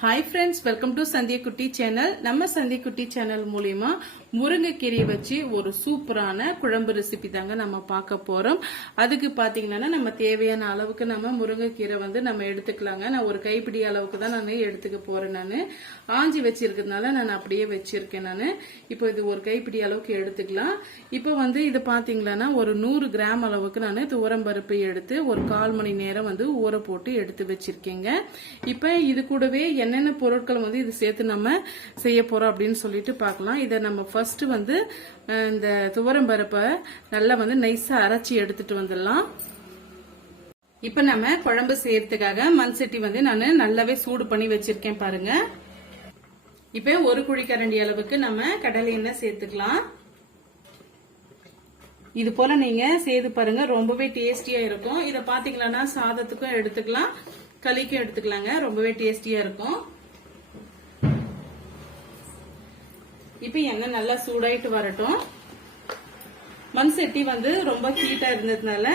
Hi friends welcome to Sandhya Kutty channel நம்ம சந்திய Kutty channel மூலியமா முருங்கைக்கீரையை வச்சு ஒரு சூப்பரான குழம்பு ரெசிபி தாங்க நம்ம பார்க்க போறோம். அதுக்கு பாத்தீங்கன்னா நம்ம தேவையான அளவுக்கு நம்ம முருங்கைக்கீரை வந்து நம்ம எடுத்துக்கலாங்க. நான் ஒரு கைப்பிடி அளவுக்கு தான் நான் எடுத்துக்க போறேன் நான். ஆஞ்சி வச்சிருக்கிறதுனால நான் அப்படியே வச்சிருக்கேன் நான். இப்போ இது ஒரு கைப்பிடி அளவுக்கு எடுத்துக்கலாம். இப்போ வந்து இது பாத்தீங்கன்னா ஒரு நூறு கிராம் அளவுக்கு நான் தூரம் பருப்பு எடுத்து ஒரு கால் மணி நேரம் வந்து ஊற போட்டு எடுத்து வச்சிருக்கேங்க. இப்போ இது கூடவே என்னென்ன பொருட்கள் வந்து இது சேர்த்து நம்ம செய்ய போறோம் அப்படின்னு சொல்லிட்டு பார்க்கலாம். இதை நம்ம ஃபர்ஸ்ட் வந்து இந்த துவரம் பருப்பை நல்லா வந்து நைஸா அரைச்சி எடுத்துட்டு வந்துடலாம். இப்ப நம்ம குழம்பு செய்யறதுக்காக மண் சட்டி வந்து நான் நல்லாவே சூடு பண்ணி வச்சிருக்கேன் பாருங்க. இப்ப ஒரு குழிக்கரண்டி அளவுக்கு நம்ம கடலை எண்ணெய் சேர்த்துக்கலாம். இது போல நீங்க செய்து பாருங்க ரொம்பவே டேஸ்டியா இருக்கும். இத பாத்தீங்கன்னா சாதத்துக்கும் எடுத்துக்கலாம். களிக்கும் எடுத்துக்கலாங்க. ரொம்பவே டேஸ்டியா இருக்கும். இப்ப எண்ணெய் நல்லா சூடாயிட்டு வரட்டும். மண் சட்டி வந்து ரொம்ப ஹீட்டா இருந்ததுனால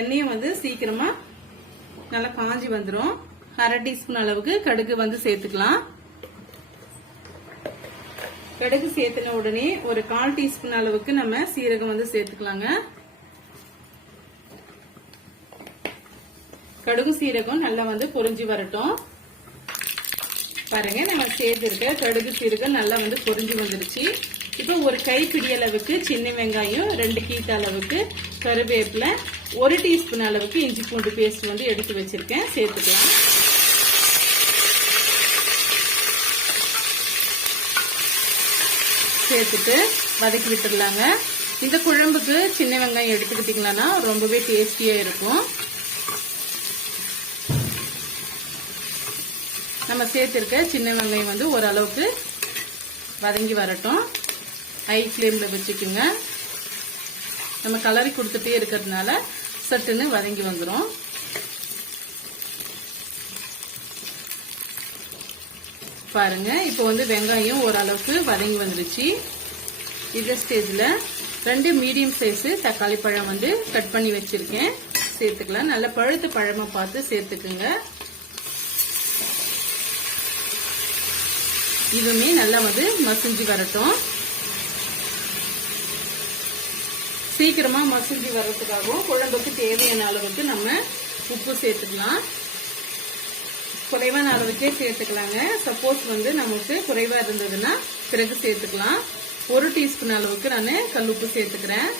எண்ணெயும் வந்து சீக்கிரமா நல்லா காஞ்சி வந்துடும் அரை டீஸ்பூன் அளவுக்கு கடுகு வந்து சேர்த்துக்கலாம். கடுகு சேர்த்துன உடனே ஒரு கால் டீஸ்பூன் அளவுக்கு நம்ம சீரகம் வந்து சேர்த்துக்கலாங்க. கடுகு சீரகம் நல்லா வந்து பொறிஞ்சி வரட்டும். பாருங்க நம்ம சேர்த்திருக்க கடுகு சீரகம் நல்லா வந்து பொறிஞ்சு வந்துருச்சு. இப்போ ஒரு கைப்பிடி அளவுக்கு சின்ன வெங்காயம் ரெண்டு கீத்த அளவுக்கு கருவேப்பிலை ஒரு டீஸ்பூன் அளவுக்கு இஞ்சி பூண்டு பேஸ்ட் வந்து எடுத்து வச்சிருக்கேன். சேர்த்துக்கலாம். சேர்த்துட்டு வதக்கி விட்டுடலாங்க. இந்த குழம்புக்கு சின்ன வெங்காயம் எடுத்துக்கிட்டீங்கன்னா ரொம்பவே டேஸ்டியா இருக்கும். நம்ம சேர்த்திருக்க சின்ன வெங்காயம் வந்து ஓரளவுக்கு வதங்கி வரட்டும். ஹை ஃப்ளேமில் வச்சுக்கோங்க. நம்ம கலரி கொடுத்துட்டே இருக்கிறதுனால சட்டுன்னு வதங்கி வந்துடும் பாருங்க இப்போ வந்து வெங்காயம் ஓரளவுக்கு வதங்கி வந்துருச்சு. இந்த ஸ்டேஜில் ரெண்டு மீடியம் சைஸு தக்காளி பழம் வந்து கட் பண்ணி வச்சுருக்கேன். சேர்த்துக்கலாம். நல்ல பழுத்த பழமாக பார்த்து சேர்த்துக்குங்க. இதுவுமே நல்லா வந்து மசிஞ்சு வரட்டும். சீக்கிரமா மசிஞ்சு வர்றதுக்காகவும் குழம்புக்கு தேவையான அளவுக்கு நம்ம உப்பு சேர்த்துக்கலாம். குறைவான அளவுக்கே சேர்த்துக்கலாங்க. சப்போஸ் வந்து நமக்கு குறைவா இருந்ததுன்னா பிறகு சேர்த்துக்கலாம். ஒரு டீஸ்பூன் அளவுக்கு நான் கல் உப்பு சேர்த்துக்கிறேன்.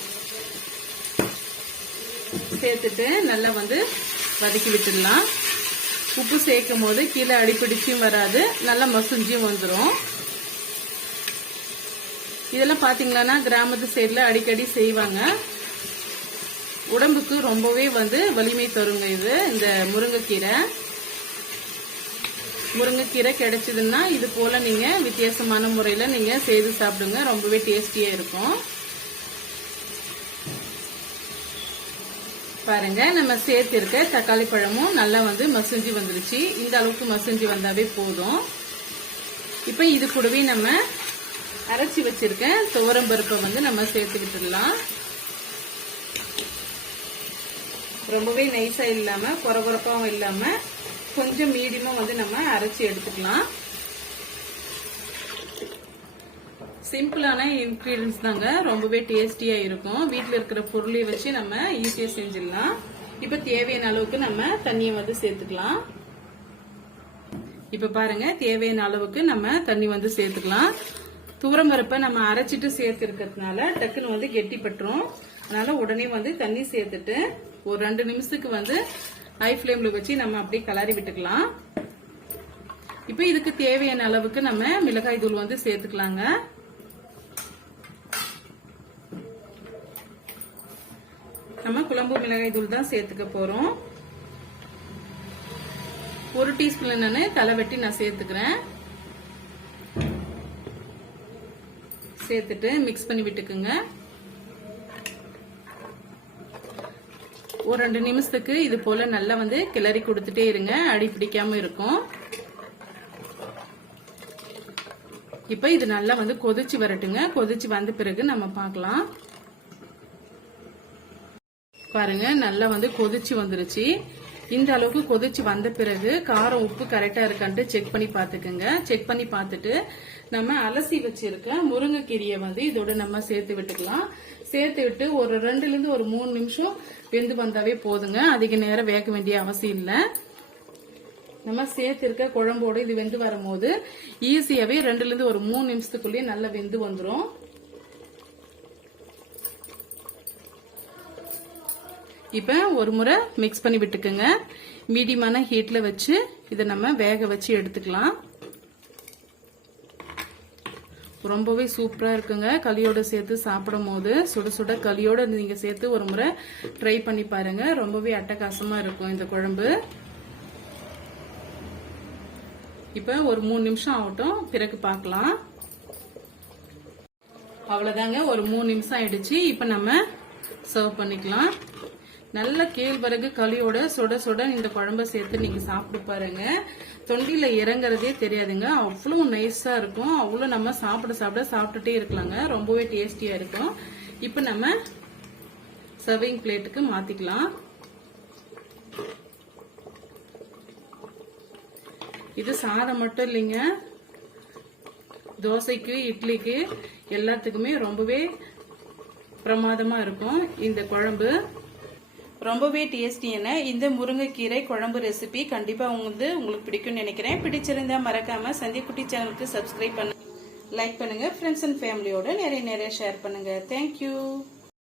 சேர்த்துட்டு நல்லா வந்து வதக்கி விட்டுடலாம். உப்பு சேர்க்கும் போது கீழே அடிப்பிடிச்சும் வராது. நல்லா மசுஞ்சியும் வந்துடும் இதெல்லாம் பார்த்தீங்களான்னா கிராமத்து சைடில் அடிக்கடி செய்வாங்க. உடம்புக்கு ரொம்பவே வந்து வலிமை தருங்க இது இந்த முருங்கைக்கீரை. முருங்கைக்கீரை கிடைச்சதுன்னா இது போல் நீங்கள் வித்தியாசமான முறையில் நீங்கள் செய்து சாப்பிடுங்க. ரொம்பவே டேஸ்டியாக இருக்கும். பாருங்க நம்ம சேர்த்திருக்க தக்காளி பழமும் நல்லா வந்து மசிஞ்சு வந்துருச்சு. இந்த அளவுக்கு மசிஞ்சு வந்தாவே போதும். இப்போ இது கூடவே நம்ம அரைச்சி வச்சிருக்க துவரம் பருப்பை வந்து நம்ம சேர்த்துக்கிட்டுலாம் ரொம்பவே நைஸா இல்லாம குறகுறப்பாவும் இல்லாம கொஞ்சம் மீடியமா வந்து நம்ம அரைச்சி எடுத்துக்கலாம். சிம்பிளான இன்க்ரீடியன்ஸ் தாங்க. ரொம்பவே டேஸ்டியா இருக்கும். வீட்டில் இருக்கிற பொருளை வச்சு நம்ம ஈஸியா செஞ்சிடலாம். இப்ப தேவையான அளவுக்கு நம்ம தண்ணியை வந்து சேர்த்துக்கலாம். இப்ப பாருங்க தேவையான அளவுக்கு நம்ம தண்ணி வந்து சேர்த்துக்கலாம். தூரம் பருப்பை நம்ம அரைச்சிட்டு சேர்த்து இருக்கிறதுனால டக்குன்னு வந்து கெட்டி பட்டுரும் அதனால உடனே வந்து தண்ணி சேர்த்துட்டு ஒரு ரெண்டு நிமிஷத்துக்கு வந்து ஹை ஃப்ளேமில் வச்சு நம்ம அப்படியே கலரி விட்டுக்கலாம். இப்போ இதுக்கு தேவையான அளவுக்கு நம்ம மிளகாய் தூள் வந்து சேர்த்துக்கலாங்க. நம்ம குழம்பு மிளகாய் தூள் தான் சேர்த்துக்க போறோம். ஒரு டீஸ்பூன் நான் தலை வெட்டி நான் சேர்த்துக்கிறேன். சேர்த்துட்டு மிக்ஸ் பண்ணி விட்டுக்குங்க. ஒரு ரெண்டு நிமிஷத்துக்கு இது போல நல்லா வந்து கிளறி கொடுத்துட்டே இருங்க. அடி பிடிக்காம இருக்கும். இப்ப இது நல்லா வந்து கொதிச்சு வரட்டுங்க. கொதிச்சு வந்த பிறகு நம்ம பார்க்கலாம். பாருங்க நல்லா வந்து கொதிச்சு வந்துருச்சு. இந்த அளவுக்கு கொதிச்சு வந்த பிறகு காரம் உப்பு கரெக்டா இருக்கான்ட்டு செக் பண்ணி பாத்துக்கோங்க செக் பண்ணி பார்த்துட்டு நம்ம அலசி வச்சிருக்க முருங்கைக்கீரையை வந்து இதோட நம்ம சேர்த்து விட்டுக்கலாம். சேர்த்து விட்டு ஒரு ரெண்டுல இருந்து ஒரு மூணு நிமிஷம் வெந்து வந்தாவே போதுங்க. அதிக நேரம் வேக வேண்டிய அவசியம் இல்லை. நம்ம சேர்த்திருக்க குழம்போடு இது வெந்து வரும்போது ஈஸியாவே ரெண்டுல இருந்து ஒரு மூணு நிமிஷத்துக்குள்ளேயே நல்லா வெந்து வந்துடும் இப்ப ஒரு முறை மிக்ஸ் பண்ணி விட்டுக்குங்க. மீடியமான ஹீட்ல வச்சு இதை நம்ம வேக வச்சு எடுத்துக்கலாம். ரொம்பவே சூப்பராக இருக்குங்க. களியோட சேர்த்து சாப்பிடும் போது சுட சுட களியோட நீங்கள் சேர்த்து ஒரு முறை ட்ரை பண்ணி பாருங்க. ரொம்பவே அட்டகாசமாக இருக்கும் இந்த குழம்பு. இப்போ ஒரு மூணு நிமிஷம் ஆகட்டும். பிறகு பார்க்கலாம். அவ்வளோதாங்க ஒரு மூணு நிமிஷம் ஆயிடுச்சு. இப்போ நம்ம சர்வ் பண்ணிக்கலாம். நல்ல கேழ்வரகு களியோட சுட சுட இந்த குழம்ப சேர்த்து நீங்க சாப்பிட்டு பாருங்க. தொண்டியில இறங்குறதே தெரியாதுங்க. அவ்வளவு நைஸா இருக்கும். அவ்வளவு நம்ம சாப்பிட சாப்பிட சாப்பிட்டுட்டே இருக்கலாங்க. ரொம்பவே டேஸ்டியா இருக்கும். இப்ப நம்ம சர்விங் பிளேட்டுக்கு மாத்திக்கலாம். இது சாதம் மட்டும் இல்லைங்க. தோசைக்கு இட்லிக்கு எல்லாத்துக்குமே ரொம்பவே பிரமாதமா இருக்கும். இந்த குழம்பு ரொம்பவே டேஸ்டியான இந்த முருங்கைக்கீரை குழம்பு ரெசிபி கண்டிப்பாக வந்து உங்களுக்கு பிடிக்கும்னு நினைக்கிறேன். பிடிச்சிருந்தா மறக்காமல் சந்திக்குட்டி சேனலுக்கு சப்ஸ்கிரைப் பண்ண லைக் பண்ணுங்கள் ஃப்ரெண்ட்ஸ் அண்ட் ஃபேமிலியோட நிறைய நிறைய ஷேர் பண்ணுங்கள் தேங்க்யூ